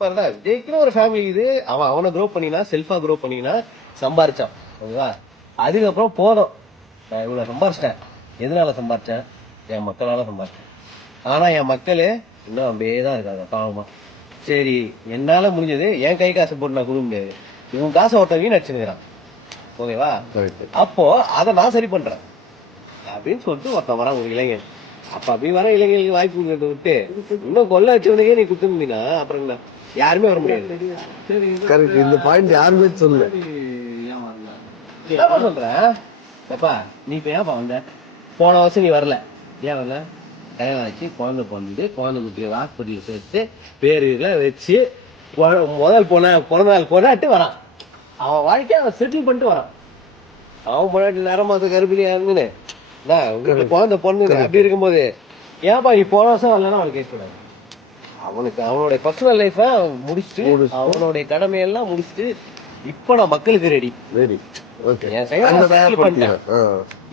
இப்பதான் விஜய்க்குன்னு ஒரு ஃபேமிலி இது. அவனை க்ரோ பண்ணினா, செல்ஃபா க்ரோ பண்ணினா சம்பாரிச்சான். ஓகேவா? அதுக்கப்புறம் போதும், நான் இவ்வளவு சம்பாரிச்சிட்டேன். எதனால சம்பாரிச்சேன்? என் மக்களால சம்பாரிச்சேன். ஆனா என் மக்களே இன்னும் அப்படியே தான் இருக்காங்க பாவமா. சரி, என்னால முடிஞ்சது என் கை காசு போட்டு நான் கொடுக்க முடியாது. இவன் காசை ஒருத்தன் வீணடிச்சுக்கிறான். ஓகேவா? அப்போ அதை நான் சரி பண்றேன் அப்படின்னு சொல்லிட்டு ஒருத்தன் வரான், ஒரு இளைஞன். அப்ப அப்படி வர இளைஞர்களுக்கு வாய்ப்பு கொடுக்கறத விட்டு இன்னும் கொள்ள வச்சவனுக்கே நீ குத்துனீங்கன்னா அப்புறம் என்ன? யாருமே வர முடியாது. கரெக்ட். இந்த பாயிண்ட் யாருமே சொல்லல. என்னப்பா சொல்றேன்? எப்பா நீ இப்ப ஏன்ப்பா வந்த? போன வருஷம் நீ வரல. ஏன் வரல? கல்யாணம் ஆச்சு, குழந்தை பிறந்து, குழந்தை குட்டியை ஹாஸ்பிட்டல் சேர்த்து பேருல வச்சு முதல் பிறந்த நாள் கொண்டாட்டு வரான். அவன் வாழ்க்கைய அவன் செட்டில் பண்ணிட்டு வரான். அவன் முன்னாடி நேரமாத கருப்பிலியா இருந்துன்னு குழந்தை பொண்ணு அப்படி இருக்கும்போது ஏன்பா நீ போன வருஷம் வரலன்னா அவனுக்கு கேட்கக்கூடாது. அவனுக்கு அவனுடைய பர்சனல் லைஃப முடிச்சுட்டு அவனுடைய கடமையெல்லாம் முடிச்சுட்டு இப்ப நான் மக்களுக்கு ரெடி.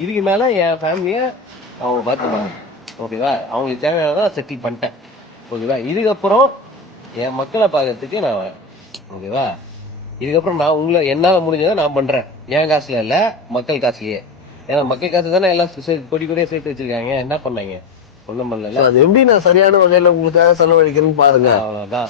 இதுக்கு மேல என் ஃபேமிலிய அவங்க பார்த்துப்பாங்க. ஓகேவா? அவங்களுக்கு தேவையானதான் செட்டில் பண்ணிட்டேன். ஓகேவா? இதுக்கப்புறம் என் மக்களை பார்க்கறதுக்கு நான் வரேன். ஓகேவா? இதுக்கப்புறம் நான் உங்களை என்னால முடிஞ்சதை நான் பண்றேன். என் காசுல இல்ல, மக்கள் காசுலயே. ஏன்னா மக்கள் காசு தானே எல்லாம் கொடி கொடியே சேர்த்து வச்சிருக்காங்க. என்ன பண்ணாங்க? ஒண்ணும் பண்ணல. அது எப்படி நான் சரியான வகையில உங்களுக்காக செலவழிக்கிறேன்னு பாருங்க. அவ்வளவுதான்.